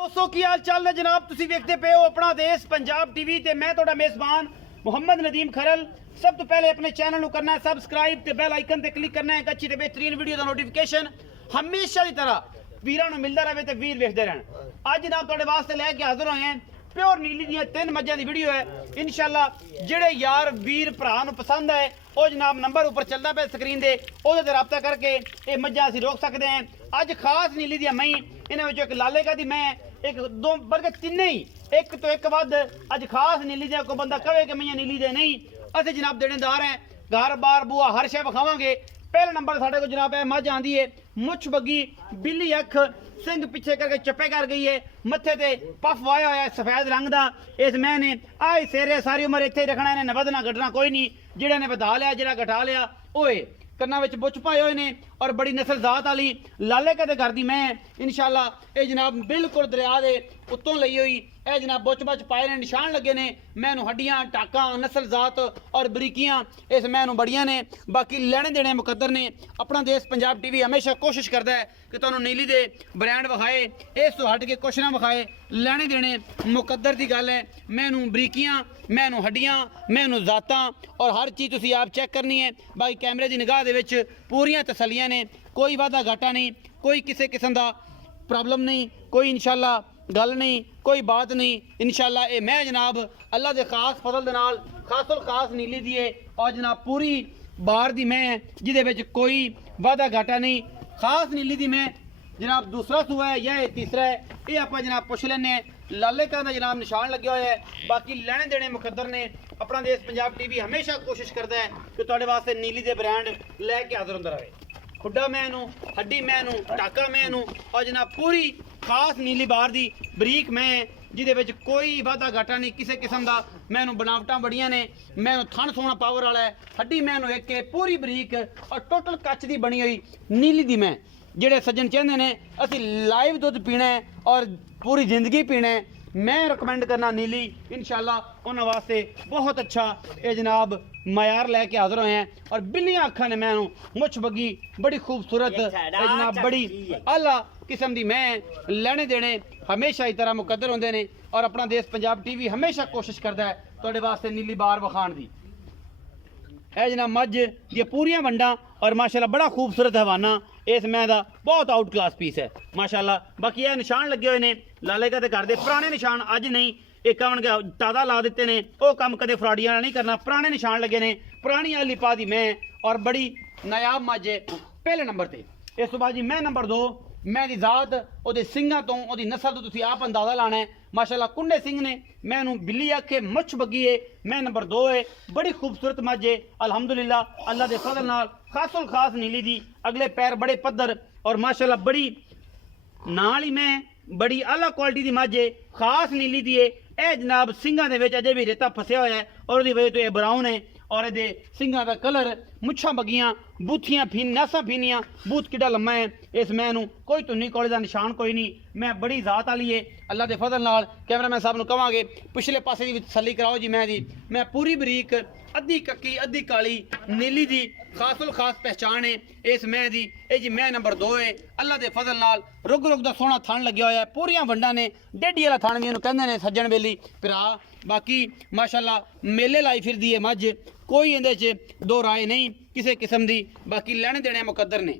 दोस्तों की हाल चाल है जनाब, तुसी देखते पे हो अपना देश पंजाब टीवी ते मैं तोड़ा मेजबान मुहम्मद नदीम खरल। सब तो पहले अपने चैनल करना है सबसक्राइब ते बेल आइकन ते क्लिक करना है अच्छी ते बेहतरीन वीडियो का नोटिफिकेशन हमेशा की तरह वीरां नूं मिलता रहे ते वीर वेखदे रहन। अज जनाब तोड़े वास्ते लैके हाजिर होए हैं प्योर नीली दी 3 मज्जां दी वीडियो है। इंशाल्लाह जेड़े यार वीर भरा नूं पसंद है वो जनाब नंबर उपर चलता पे स्क्रीन दे ओहदे ते राबता करके ये मज्जां असीं रोक सकते हैं। अज खास नीली दी मई इन्हां विचों एक लाले का दी मैं एक दो बल्कि तीन ही एक तो एक वध अज खास नीली दे कोई बंदा कहे कि मैं नीली दे नहीं असीं जनाब देनेदार हैं। घर बार बुआ हर शय विखावांगे। पहले नंबर साढ़े को जनाब है मझ आंदी है मुछ बगी बिल्ली अख सिंह पिछे करके चप्पे कर गई है मत्थे ते पफ वाया होया सफेद रंग दा। इस मैं ने आई सेरे सारी उम्र इत्थे रखना इन्हें बधना घटना कोई नहीं। जेड़ा ने बधा लिया जेड़ा घटा लिया ओए कन्ना विच बुच पाए हुए ने और बड़ी नस्ल जात वाली लाले कदे घर दी मैं इंशाल्लाह ये जनाब बिल्कुल दरिया दे उत्तों लई हुई ए जनाब बुच बच पाए ने निशान लगे ने मैनू हड्डियां टाका नस्ल जात और बरीकियां इस मैनू बड़ियां ने। बाकी लैने देने मुकद्दर ने। अपना देश पंजाब टीवी हमेशा कोशिश करता है कि तुहानू नीली दे ब्रांड विखाए इस तो हट के कुछ ना विखाए। लैने देने मुकद्दर की गल है। मैनू बरीकियां मैनू हड्डियां मैनू जातां और हर चीज़ तुसीं आप चेक करनी है। बाकी कैमरे की निगाह दे विच पूरियां तसल्लियां ने कोई वादा घाटा नहीं कोई किसी किस्म का प्रॉब्लम नहीं कोई इंशाल्लाह गल नहीं कोई बात नहीं। इंशाल्लाह ये मैं जनाब अल्लाह के खास फजल दे नाल खासुल खास नीली दी है और जनाब पूरी बार दी मैं जिदे विच कोई वादा घाटा नहीं। खास नीली दी मैं जनाब दूसरा सूआ है या तीसरा है ये आप जनाब पुछ लेने। लाले का जनाब निशान लगे हुए है। बाकी लैने देने मुकद्दर ने। अपना देश पंजाब टीवी हमेशा कोशिश करता है कि तुहाडे वास्ते नीली दे ब्रांड लैके हाजिर हुंदा रहे। खुड्डा मैनू हड्डी मैनू टाका मैनू और जनाब पूरी खास नीली बार दी बरीक मैं जिदे विच कोई वादा घाटा नहीं किसी किस्म का। मैनू बनावटां बड़ियां ने मैनू थन सोना पावर वाला है हड्डी मैनू एक पूरी बरीक और टोटल कच की बनी हुई नीली दी मैं। जेड़े सज्जन चाहते ने असी लाइव दुध पीना है और पूरी जिंदगी पीना है मैं रिकमेंड करना नीली। इंशाल्लाह उन्होंने वास्ते बहुत अच्छा ये जनाब मयार लैके हाजिर होए हैं। और बिल्लियां अखा ने मैनू मुछ बगी बड़ी खूबसूरत जनाब बड़ी आला किस्म की मैं लैने देने हमेशा ही तरह मुकद्दर होंदे ने। और अपना देश पंजाब टीवी हमेशा कोशिश करता है तुहाडे वास्ते नीली बार विखाण दी। है जनाब मझ दी पूरियां वंडा और माशाल्लाह बड़ा खूबसूरत हवाना इस मैं दा बहुत आउट क्लास पीस है माशाल्लाह। बाकी यह निशान लगे हुए ने लाले का घर दे पुराने निशान अज नहीं एक ताज़ा ला दिते ने वो काम कदे फराडियां नहीं करना। पुराने निशान लगे ने पुरानी आली पा दी मैं और बड़ी नायाब मझ पहले नंबर ते। इस तो बाद जी मैं नंबर 2 मैं दी जात ओदे सिंघां तो ओदी नस्ल तो तुसीं आप अंदाजा लाना है। माशाल्लाह कुंडे सिंह ने मैनू बिल्ली आखे मुछ बगी है मैं नंबर 2 है बड़ी खूबसूरत मझ है अल्हम्दुलिल्लाह अल्लाह के फजल नाल खासुल खास नीली दी अगले पैर बड़े पद्धर और माशाल्लाह बड़ी नाल ही मैं बड़ी आला क्वालिटी की मझ है खास नीली दी है। यह जनाब सिंघां दे विच अजे भी रेता फसिया होया है और उसकी वजह तो यह ब्राउन है और ये सिंघां का कलर मुछां बगियां बूथियां फिन नासा फिनियां बूथ किड्डा लम्मा है। इस मैनू कोई धुन्नी कौड़े का निशान कोई नहीं मैं बड़ी जात वाली है अल्लाह के फजल नाल। कैमरामैन साहब नूं कहांगे पिछले पासे की तसल्ली कराओ जी मैं पूरी बरीक अद्धी कक्की अद्धी काली नीली दी खासुल खास पहचान है इस मैं दी। ये जी मैं नंबर 2 है अल्लाह के फजल नाल रुग रुग दा सोहना थन लग्या होया पूरियां वंडा ने डेडी वाला थन भी इहनूं कहंदे ने सज्जन बेली भरा। बाकी माशाल्लाह मेले लाई फिरदी है मझ कोई इहदे च दो राय नहीं किसी किस्म दी। बाकी लैने देने मुकद्दर ने।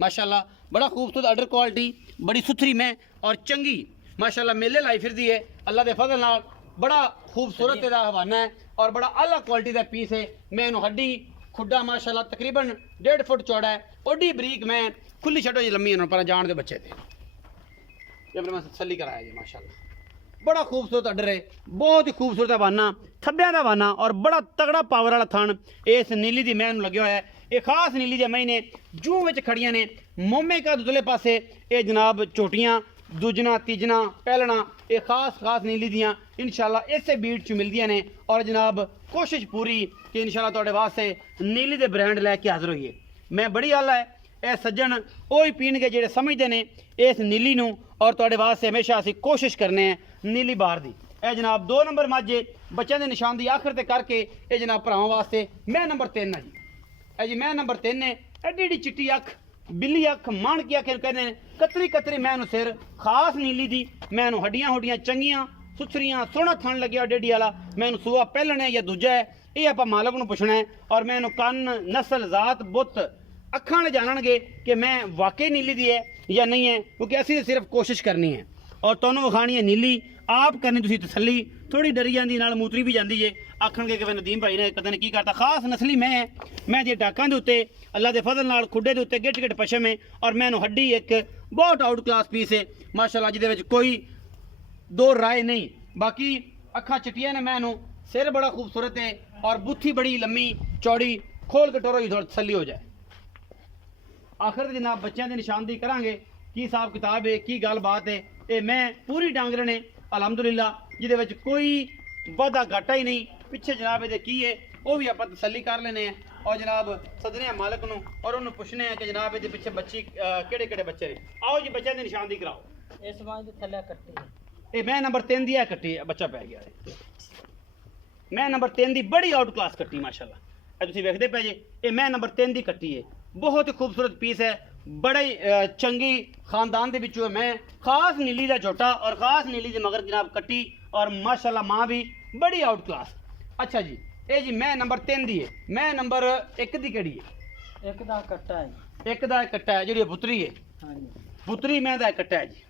माशाल्लाह बड़ा खूबसूरत अडर क्वालिटी बड़ी सुथरी में और चंगी माशाल्लाह मेले लाई फिरदी है अल्लाह के फजल नाल बड़ा खूबसूरत इहदा हवाना है और बड़ा आला क्वालिटी का पीस है। मैनू हड्डी खुड्डा माशाल्लाह तकरीबन 1.5 फुट चौड़ा है ओडी बरीक मैं खुली छड्डो जी लम्मी पर जान दे बच्चे थे जब मैं तसल्ली कराया जी माशाल्लाह बड़ा खूबसूरत अडर है बहुत ही खूबसूरत हवाना थब्बियां दा हवाना और बड़ा तगड़ा पावर वाला थन इस नीली दी मैनू लगे हुआ है। ये खास नीली दे महीने जूं विच खड़ियां ने मोमे का दुदले पासे ये जनाब चोटियां दूजना तीजना पहलना ये खास खास नीली दियाँ इंशाल्लाह इसे बीट च मिलदियां ने। और जनाब कोशिश पूरी कि इंशाल्लाह तुहाडे वास्ते नीली दे ब्रांड लैके हाजिर होइए। मैं बड़ी आला है यह सज्जन वही पीणगे जेडे समझते हैं इस नीली नूं और तुहाडे वास्ते हमेशा असीं कोशिश करने हैं नीली बार दी। यह जनाब 2 नंबर मझ बच्चों के निशान की आखिर ते करके ये जनाब भरावां वास्ते मैं नंबर 3 है जी। ਇਹ ਜੀ ਮੈਂ ਨੰਬਰ 3 ਹੈ ਐਡੀ ਐਡੀ ਚਿੱਟੀ ਅੱਖ ਬਿੱਲੀ ਅੱਖ ਮਾਣ ਕੀ ਅੱਖ ਕਹਿੰਦੇ ਨੇ ਕਤਰੀ ਕਤਰੀ ਮੈਂ ਨੂੰ ਸਿਰ ਖਾਸ ਨੀਲੀ ਦੀ ਮੈਂ ਨੂੰ ਹੱਡੀਆਂ ਹੁੱਡੀਆਂ ਚੰਗੀਆਂ ਸੁਥਰੀਆਂ ਸੋਹਣਾ ਥਣ ਲੱਗਿਆ ਡੇਡੀ ਵਾਲਾ ਮੈਨੂੰ ਸੂਆ ਪਹਿਲਣਾ ਹੈ ਜਾਂ ਦੂਜਾ ਹੈ ਇਹ ਆਪਾਂ ਮਾਲਕ ਨੂੰ ਪੁੱਛਣਾ ਹੈ ਔਰ ਮੈਨੂੰ ਕੰਨ ਨਸਲ ਜ਼ਾਤ ਬੁੱਤ ਅੱਖਾਂ ਨੇ ਜਾਣਨਗੇ ਕਿ ਮੈਂ ਵਾਕਈ ਨੀਲੀ ਦੀ ਹੈ ਜਾਂ ਨਹੀਂ ਹੈ ਕਿਉਂਕਿ ਅਸੀਂ ਸਿਰਫ ਕੋਸ਼ਿਸ਼ ਕਰਨੀ ਹੈ ਔਰ ਤੁਹਾਨੂੰ ਵਿਖਾਣੀ ਹੈ ਨੀਲੀ ਆਪ ਕਰਨੀ ਤੁਸੀਂ ਤਸੱਲੀ ਥੋੜੀ ਡਰੀ ਜਾਂਦੀ ਨਾਲ ਮੂਤਰੀ ਵੀ ਜਾਂਦੀ ਏ ਆਖਣਗੇ ਕਿ ਨਦੀਮ ਭਾਈ ਨੇ ਕਦੇ ਨੇ ਕੀ ਕਰਤਾ ਖਾਸ ਨਸਲੀ ਮੈਂ ਜੇ ਡਾਕਾਂ ਦੇ ਉੱਤੇ ਅੱਲਾ ਦੇ ਫਜ਼ਲ ਨਾਲ ਖੁੱਡੇ ਦੇ ਉੱਤੇ ਗਿੱਟ ਗਿੱਟ ਪਸ਼ਮ ਹੈ ਔਰ ਮੈਨੂੰ ਹੱਡੀ ਇੱਕ ਬਹੁਤ ਆਊਟ ਕਲਾਸ ਪੀਸ ਹੈ ਮਾਸ਼ਾਅੱਲਾ ਜਿਹਦੇ ਵਿੱਚ ਕੋਈ ਦੋ ਰਾਏ ਨਹੀਂ ਬਾਕੀ ਅੱਖਾਂ ਚਿੱਟੀਆਂ ਨੇ ਮੈਨੂੰ ਸਿਰ ਬੜਾ ਖੂਬਸੂਰਤ ਹੈ ਔਰ ਬੁੱਥੀ ਬੜੀ ਲੰਮੀ ਚੌੜੀ ਖੋਲ ਕੇ ਟੋਰੋ ਹੀ ਤਸੱਲੀ ਹੋ ਜਾਏ ਆਖਰ ਦੇ ਜਨਾਬ ਬੱਚਿਆਂ ਦੀ ਨਿਸ਼ਾਨਦੇਹੀ ਕਰਾਂਗੇ ਕੀ ਹਿਸਾਬ ਕਿਤਾਬ ਹੈ ਕੀ ਗੱਲਬਾਤ ਹੈ ਇਹ ਮੈਂ ਪੂਰੀ ਡਾਂਗਰ ਨੇ ਅਲਹਮਦੁਲਿਲਾ ਜਿਹਦੇ ਵਿੱਚ ਕੋਈ ਵਾਧਾ ਘਾਟਾ ਹੀ ਨਹੀਂ ਪਿੱਛੇ ਜਨਾਬ ਇਹਦੇ ਕੀ ਹੈ ਉਹ ਵੀ ਆਪਾਂ ਤਸੱਲੀ ਕਰ ਲੈਨੇ ਆ ਔਰ ਜਨਾਬ ਸਦਨੇ ਆ ਮਾਲਕ ਨੂੰ ਔਰ ਉਹਨੂੰ ਪੁੱਛਨੇ ਆ ਕਿ ਜਨਾਬ ਇਹਦੇ ਪਿੱਛੇ ਬੱਚੀ ਕਿਹੜੇ ਕਿਹੜੇ ਬੱਚੇ ਨੇ ਆਓ ਜੀ ਬੱਚਿਆਂ ਦੀ ਨਿਸ਼ਾਨਦੇਹੀ ਕਰਾਓ ਇਸ ਵਾਰ ਦੇ ਥੱਲੇ ਕੱਟੀ ਹੈ ਇਹ ਮੈਂ ਨੰਬਰ 3 ਦੀ ਆ ਕੱਟੀ ਹੈ ਬੱਚਾ ਪੈ ਗਿਆ ਹੈ ਮੈਂ ਨੰਬਰ 3 ਦੀ ਬੜੀ ਆਊਟ ਕਲਾਸ ਕੱਟੀ ਮਾਸ਼ਾਅੱਲਾ ਇਹ ਤੁਸੀਂ ਵੇਖਦੇ ਪਏ ਜੇ ਇਹ ਮੈਂ ਨੰਬਰ 3 ਦੀ ਕੱਟੀ ਹੈ ਬਹੁਤ ਹੀ ਖੂਬਸੂਰਤ ਪੀਸ ਹੈ बड़े चंगी खानदान के विचों मैं खास नीली का झोटा और खास नीली के मगर जनाब कट्टी और माशाल्लाह माँ भी बड़ी आउट क्लास अच्छा जी ये जी मैं नंबर 3 दी है मैं नंबर 1 दी केड़ी है एक दा कट्टा है एक दा कट्टा है जी पुत्री है हाँ जी पुत्री मैं दा कट्टा है जी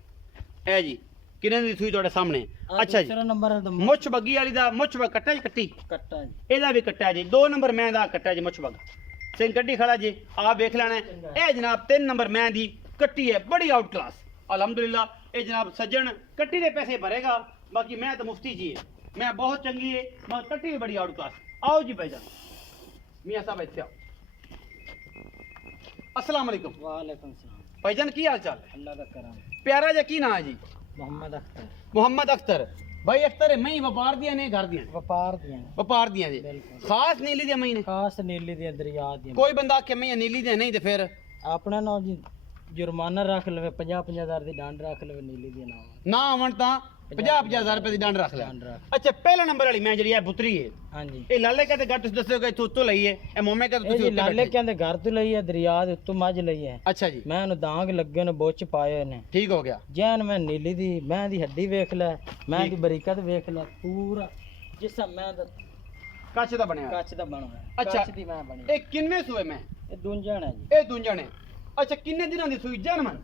ए जी किने दी सुई तुहाडे सामने अच्छा जी नंबर मुछ बग्गी वाली दा मुछ कट्टा जी कट्टी कट्टा जी एदा भी कट्टा है जी 2 नंबर मैं दा कट्टा जी मुछ बग्गा सिंह कट्टी खड़ा जी आप देख लेना है जनाब 3 नंबर मैं दी कट्टी है बड़ी आउट क्लास अल्हम्दुलिल्लाह ये जनाब सज्जन कट्टी के पैसे भरेगा बाकी मैं तो मुफ्ती जी है मैं बहुत चंगी है मगर कट्टी भी बड़ी आउट क्लास आओ जी भाईजान मियां साहब इत्थे आओ अस्सलाम वालेकुम वालेकुम सलाम भाईजान की हाल चाल है अल्लाह दा करम प्यारा जी की नाम है जी मोहम्मद अख्तर भाई अख्तर है मई व्यापार दिया ने घर दिया ਵਪਾਰ ਦੀਆਂ जी बिल्कुल खास नीली दिया मई ने ਖਾਸ ਨੀਲੀ ਦੀਆਂ ਦਰਿਆ ਦੀਆਂ कोई बंदा आखे मई नीली दिया नहीं तो फिर ਆਪਣਾ ਨਾਮ ਜੀ ਜੁਰਮਾਨਾ ਰੱਖ ਲਵੇ 50 ਹਜ਼ਾਰ ਦੀ ਡੰਡ ਰੱਖ ਲਵੇ ਨੀਲੀ ਦੀ ਨਾਮ ना आवन ता 50,000 रुपए की डंड रख लिया ਡੰਡ ਰੱਖ अच्छा पहला नंबर वाली मैं जी है पुत्री है ਹਾਂਜੀ ये लाले कहते गट तुम दसो कि तू लई है ए मोमे कहते ਇਹ तुसी ਜੀ उत्ते ਲਾਲੇ बैठे। ਕਹਿੰਦੇ ਘਰ ਤੋਂ ਲਈ ਹੈ ਦਰਿਆ ਦੇ ਉੱਤੋਂ ਮੱਝ ਲਈ ਹੈ अच्छा जी ਮੈਂ ਉਹਨੂੰ ਦਾਗ ਲੱਗੇ ਨੇ ਬੁੱਚ ਪਾਏ ਹੋਏ ਨੇ ठीक हो गया ਜੈਨ ਮੈਂ ਨੀਲੀ ਦੀ ਮੈਂ ਦੀ ਹੱਡੀ ਵੇਖ ਲੈ ਮੈਂ ਠੀਕ। ਦੀ ਬਰੀਕਤ ਵੇਖ ਲੈ ਪੂਰਾ ਜਿਸਾ ਮੈਂ ਦਾ कच दा बनया ਕੱਚ ਦਾ ਬਣਿਆ ਹੋਇਆ। ਅੱਛਾ। ਕੱਚ ਦੀ ਮੈਂ ਬਣੀ ए किन्ने सुए मैं ਇਹ ਦੁੰਜਣ ਹੈ ਜੀ ए दूंजने अच्छा किन्ने दिनां दी सुई जन्मन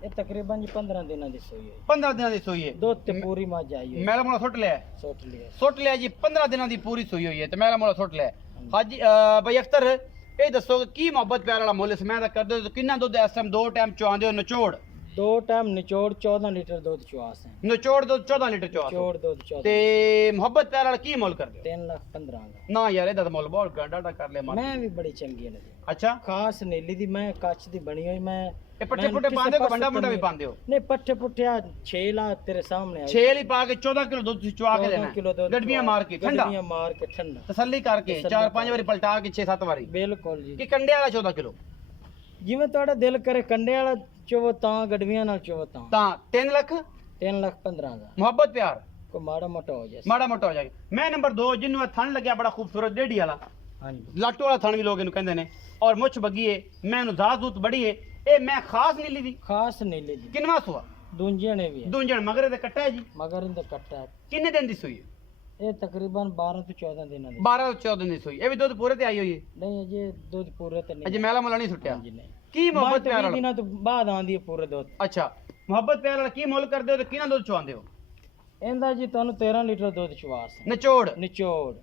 ਇਹ ਤਕਰੀਬਨ ਜੀ 15 ਦਿਨਾਂ ਦੀ ਸੂਈ ਹੈ 15 ਦਿਨਾਂ ਦੀ ਸੂਈ ਹੈ ਦੁੱਧ ਤੇ ਪੂਰੀ ਮੱਝ ਆਈ ਹੋਈ ਮੈਲਾ ਮੋਲਾ ਸੁੱਟ ਲਿਆ ਸੁੱਟ ਲਿਆ ਸੁੱਟ ਲਿਆ ਜੀ 15 ਦਿਨਾਂ ਦੀ ਪੂਰੀ ਸੂਈ ਹੋਈ ਹੈ ਤੇ ਮੈਲਾ ਮੋਲਾ ਸੁੱਟ ਲਿਆ ਹਾਜੀ ਬਈ ਅਖਤਰ ਇਹ ਦੱਸੋ ਕਿ ਕੀ ਮੁਹੱਬਤ ਪਿਆਰ ਵਾਲਾ ਮੁੱਲ ਸਮੇਂ ਦਾ ਕਰਦੇ ਹੋ ਕਿੰਨਾ ਦੁੱਧ ਇਸ ਟਾਈਮ 2 ਟਾਈਮ ਚੁਆਉਂਦੇ ਹੋ ਨਿਚੋੜ ਦੋ ਟਾਈਮ ਨਿਚੋੜ 14 ਲੀਟਰ ਦੁੱਧ ਚੁਆਸ ਹੈ ਨਿਚੋੜ ਦੁੱਧ 14 ਲੀਟਰ ਚੁਆ ਚੋੜ ਦੁੱਧ 14 ਤੇ ਮੁਹੱਬਤ ਪਿਆਰ ਵਾਲਾ ਕੀ ਮੁੱਲ ਕਰਦੇ 3,15,000 ਦਾ ਹੋ ਨਾ ਯਾਰ ਇਹਦਾ ਤਾਂ ਮੁੱਲ ਬਹੁਤ ਗਾਡਾ ਕਰ ਲਿਆ ਮਾਰ ਮੈਂ ਵੀ ਬੜੀ ਚੰਗੀ ਹੈ ਨਦੀ ਅੱਛਾ ਖਾਸ ਨੀਲੀ ਦੀ ਮੈਂ ਕੱਚ ਦੀ ਬਣੀ ਹੋਈ ਮੈਂ ਇਹ ਪੱਠੇ ਪੁੱਠੇ ਪਾਉਂਦੇ ਹੋ ਬੰਡਾ ਮੁੰਡਾ ਵੀ ਪਾਉਂਦੇ ਹੋ ਨਹੀਂ ਪੱਠੇ ਪੁੱਠਿਆ 6 ਲਾ ਤੇਰੇ ਸਾਹਮਣੇ ਆ 6 ਲਈ ਪਾ ਕੇ 14 ਕਿਲੋ ਦੁੱਧ ਤੁਸੀਂ ਚੁਆ ਕੇ ਦੇਣਾ ਕਿਲੋ ਦੁੱਧ ਗੱਡੀਆਂ ਮਾਰ ਕੇ ਠੰਡਾ ਗੱਡੀਆਂ ਮਾਰ ਕੇ ਠੰਡਾ ਤਸੱਲੀ ਕਰਕੇ 4-5 ਵਾਰੀ ਪਲਟਾ ਕੇ 6-7 ਵਾਰੀ ਬਿਲਕੁਲ ਜੀ ਕਿ ਕੰਡੇ ਵਾਲਾ 14 ਕਿਲੋ ਜਿਵੇਂ ਤੁਹਾਡਾ ਦਿਲ ਕਰੇ ਕੰਡੇ ਵਾਲਾ ਚੋਵੋ ਤਾਂ ਗੜਵੀਆਂ ਨਾਲ ਚੋਵੋ ਤਾਂ 3 ਲੱਖ 3,15,000 ਮੁਹੱਬਤ ਪਿਆਰ ਕੋ ਮਾੜਾ ਮੋਟਾ ਹੋ ਜਾਏ ਮਾੜਾ ਮੋਟਾ ਹੋ ਜਾਏਗਾ ਮੈਂ ਨੰਬਰ 2 ਜਿਹਨੂੰ ਇਹ ਥਣ ਲੱਗਿਆ ਬੜਾ ਖੂਬਸੂਰਤ ਡੇਢੀ ਵਾਲਾ ਹਾਂਜੀ ਲਾਟੋ ਵਾਲਾ ਥਣ ਵੀ ਲੋਕ ਇਹਨੂੰ ਕਹਿੰਦੇ ਨੇ ਔਰ ਮੁੱਛ ਬੱਗੀ ਏ ਮੈਂ ਇਹਨੂੰ ਜ਼ਾਤ ਦੂਤ ਬੜੀ ਏ ਇਹ ਮੈਂ ਖਾਸ ਨੀਲੀ ਦੀ ਖਾਸ ਨੀਲੀ ਦੀ ਕਿੰਨਵਾ ਸੁਆ ਦੂੰਜੇ ਨੇ ਵੀ ਹੈ ਦੂੰਜਣ ਮਗਰ ਇਹਦੇ ਕੱਟਾ ਹੈ ਜੀ ਮਗਰ ਇਹਦਾ ਕੱਟਾ ਹੈ। ਕਿੰਨੇ ਦਿਨ ਦੀ ਸੂਈ ਹੈ ਇਹ ਤਕਰੀਬਨ 12 ਤੋਂ 14 ਦਿਨਾਂ ਦੀ 12 ਤੋਂ 14 ਦਿਨ ਦੀ ਸੂਈ ਇਹ ਵੀ ਦੁੱਧ ਪੂਰੇ ਤੇ ਆਈ ਹੋਈ ਹੈ ਨਹੀਂ ਅਜੇ ਦੁੱਧ ਪੂਰੇ ਤੇ ਨਹੀਂ ਅਜੇ ਮੈਲਾ ਮੁੱਲਾ ਨਹੀਂ ਸੁੱਟਿਆ ਹਾਂਜੀ ਨਹੀਂ ਕੀ ਮੁਹੱਬਤ ਮੁਹੱਬਤ ਪਿਆਰ ਵਾਲਾ ਦਿਨਾਂ ਤੋਂ ਬਾਅਦ ਆਉਂਦੀ ਹੈ ਪੂਰੇ ਦੁੱਧ ਅੱਛਾ ਮੁਹੱਬਤ ਪਿਆਰ ਵਾਲਾ ਕੀ ਮੁੱਲ ਕਰਦੇ ਹੋ ਤੇ ਕਿਹਨਾਂ ਦੁੱਧ ਚਵਾਉਂਦੇ ਹੋ ਇਹਦਾ ਜੀ ਤੁਹਾਨੂੰ 13 ਲੀਟਰ ਦੁੱਧ ਚਵਾਸ ਹੈ ਨਿਚੋੜ ਨਿਚੋੜ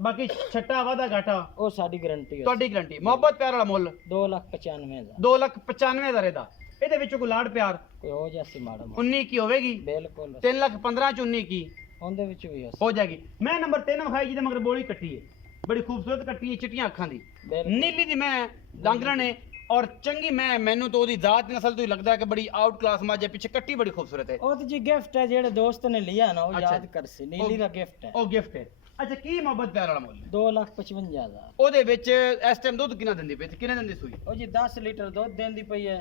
ਬਾਕੀ ਛੱਟਾ ਵਾਦਾ ਘਾਟਾ ਉਹ ਸਾਡੀ ਗਾਰੰਟੀ ਹੈ ਤੁਹਾਡੀ ਗਰੰਟੀ ਮੁਹੱਬਤ ਪਿਆਰ ਵਾਲਾ ਮੁੱਲ 2,95,000 2,95,000 ਦਾ ਇਹਦੇ ਵਿੱਚੋਂ ਕੋਈ ਲਾੜ ਪਿਆਰ ਕੋਈ ਹੋ ਜਾਸੀ ਮਾੜਾ ਮੋਟਾ 19 ਕੀ ਹੋਵੇਗੀ ਬਿਲਕੁਲ 3,15,000 ਚ 19 ਕੀ ਉਹਦੇ ਵਿੱਚ ਵੀ ਹੋ ਹੋ ਜਾਏਗੀ ਮੈਂ ਨੰਬਰ 3 ਵਿਖਾਈ ਜਿਹਦੇ ਮਗਰ ਬੋਲੀ ਕੱਟੀ ਹੈ ਬੜੀ ਖੂਬਸੂਰਤ ਕੱਟੀ ਹੈ ਚਿੱਟੀਆਂ ਅੱਖਾਂ ਦੀ ਬਿਲਕੁਲ ਨੀਲੀ ਦੀ ਮੈਂ ਡਾਂਗਰਾਂ ਨੇ ਔਰ ਚੰਗੀ ਮੈਨੂੰ ਤਾਂ ਉਹਦੀ ਜ਼ਾਤ ਨਸਲ ਤੋਂ ਹੀ ਲੱਗਦਾ ਕਿ ਬੜੀ ਆਊਟ ਕਲਾਸ ਮਾਝ ਹੈ ਪਿੱਛੇ ਕੱਟੀ ਬੜੀ ਖੂਬਸੂਰਤ ਹੈ ਉਹ ਤੇ ਜੀ ਗਿਫਟ ਹੈ ਜਿਹੜੇ ਦੋਸਤ ਨੇ ਲਿਆ ਨਾ ਉਹ ਅੱਛਾ ਯਾਦ ਜੀ। ਕਰ ਸੀ ਨੀਲੀ ਦਾ ਗਿਫਟ ਹੈ ਉਹ ਗਿਫਟ ਹੈ ਅੱਛਾ ਕੀ ਮੁਹੱਬਤ ਪਿਆਰ ਵਾਲਾ ਮੁੱਲ 2,55,000 ਉਹਦੇ ਵਿੱਚ ਇਸ ਟਾਈਮ ਦੁੱਧ ਕਿੰਨਾ ਦਿੰਦੀ ਪਈ ਤੇ ਕਿੰਨੇ ਦਿਨ ਦੀ ਸੂਈ ਉਹ ਜੀ 10 ਲੀਟਰ ਦੁੱਧ ਦਿੰਦੀ ਪਈ ਹੈ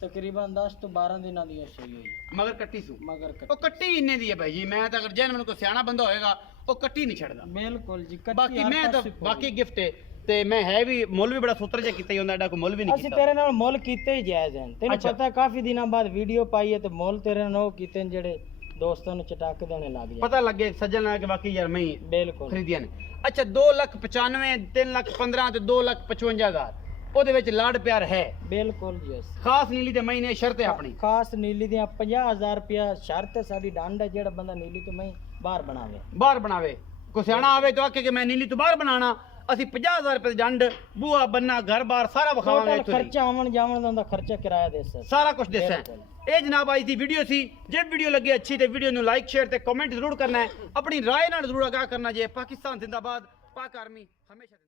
ਤਕਰੀਬਨ 10 ਤੋਂ 12 ਦਿਨਾਂ ਦੀ ਉਹ ਸੂਈ ਹੋਈ ਮਗਰ ਕੱਟੀ ਸੂ ਮਗਰ ਉਹ ਕੱਟੀ ਇੰਨੇ ਦੀ ਹੈ ਭਾਈ ਜੀ ਮੈਂ ਤਾਂ ਅਗਰ ਜੈਨ ਮੈਨੂੰ ਕੋਈ ਸਿਆਣਾ ਬੰਦਾ ਹੋਏਗਾ ਉਹ ਕੱਟੀ ਨਹੀਂ ਛੱਡਦਾ ਬਿਲਕੁਲ ਜੀ ਕੱਟੀ ਬਾਕੀ ਹਰ ਮੈਂ ਤਾਂ ਪਾਸੇ ਪਊਗੀ। ਬਾਕੀ ਗਿਫਟ ਹੈ ਤੇ ਮੈਂ ਹੈ ਵੀ ਮੁੱਲ ਵੀ ਬੜਾ ਸੁਤਰ ਜਿਹਾ ਕੀਤਾ ਹੀ ਹੁੰਦਾ, ਐਡਾ ਕੋਈ ਮੁੱਲ ਵੀ ਨਹੀਂ ਅਸੀਂ ਕੀਤਾ। ਤੇਰੇ ਨਾਲ ਮੁੱਲ ਕੀਤੇ ਹੀ ਜਾਇਜ਼ ਹਨ। ਤੈਨੂੰ ਅੱਛਾ। ਪਤਾ ਕਾਫੀ ਦਿਨਾਂ ਬਾਅਦ ਵੀਡੀਓ ਪਾਈ ਹੈ ਤੇ ਮੁੱਲ ਤੇਰੇ ਨਾਲ ਉਹ ਕੀਤੇ ਨੇ ਜਿਹੜੇ ਦੋਸਤਾਂ ਨੂੰ ਚਟਾਕ ਦੇਣੇ ਲੱਗ ਜਾਏ। ਪਤਾ ਲੱਗੇ ਸੱਜਣ ਨਾਲ ਕਿ ਵਾਕਈ ਯਾਰ ਮੈਂ ਹੀ ਬਿਲਕੁਲ ਖਰੀਦੀਆਂ ਨੇ। ਅੱਛਾ 2,95,000, 3,15,000 ਤੇ 2,55,000 ਉਹਦੇ ਵਿੱਚ ਲਾੜ ਪਿਆਰ ਹੈ। ਬਿਲਕੁਲ ਜੀ। ਖਾਸ ਨੀਲੀ ਦੇ ਮਹੀਨੇ ਸ਼ਰਤ ਹੈ ਆਪਣੀ। ਖਾਸ ਨੀਲੀ ਦੀਆਂ 50,000 ਰੁਪਇਆ ਸ਼ਰਤ ਹੈ ਸਾਡੀ ਡੰਡ ਹੈ, ਜਿਹੜਾ ਬੰਦਾ ਨੀਲੀ ਤੋਂ ਮੈਂ ਬਾਹਰ ਬਣਾਵੇ। ਬਾਹਰ ਬਣਾਵੇ, ਕੋਈ ਸਿਆਣਾ ਆਵੇ ਤਾਂ ਆਖੇ ਕਿ ਮੈਂ ਨੀਲੀ ਤੋਂ ਬਾਹਰ ਬਣਾਣਾ, ਅਸੀਂ 50,000 ਰੁਪਏ ਦੀ ਡੰਡ, ਬੂਆ ਬੰਨਾ, ਘਰ ਬਾਰ ਸਾਰਾ ਵਿਖਾਵਾਂਗੇ ਟੋਟਲ ਇੱਥੋਂ ਦੀ। ਖਰਚਾ ਆਉਣ ਜਾਵਣ ਦਾ ਹੁੰਦਾ, ਖਰਚਾ ਕਿਰਾਇਆ ਦੇ ਸਰ ਸਾਰਾ ਕੁਝ ਦੱਸਿਆ। ਬਿਲਕੁਲ। ਇਹ ਜਨਾਬ ਅੱਜ ਦੀ ਵੀਡੀਓ ਸੀ। ਜੇ ਵੀਡੀਓ ਲੱਗੀ ਅੱਛੀ ਤੇ ਵੀਡੀਓ ਨੂੰ ਲਾਈਕ ਸ਼ੇਅਰ ਤੇ ਕਮੈਂਟ ਜ਼ਰੂਰ ਕਰਨਾ ਹੈ। ਆਪਣੀ ਰਾਏ ਨਾਲ ਜ਼ਰੂਰ ਆਗਾਹ ਕਰਨਾ। ਜੇ ਪਾਕਿਸਤਾਨ ਜ਼ਿੰਦਾਬਾਦ, ਪਾਕ ਆਰਮੀ ਹਮੇਸ਼ਾ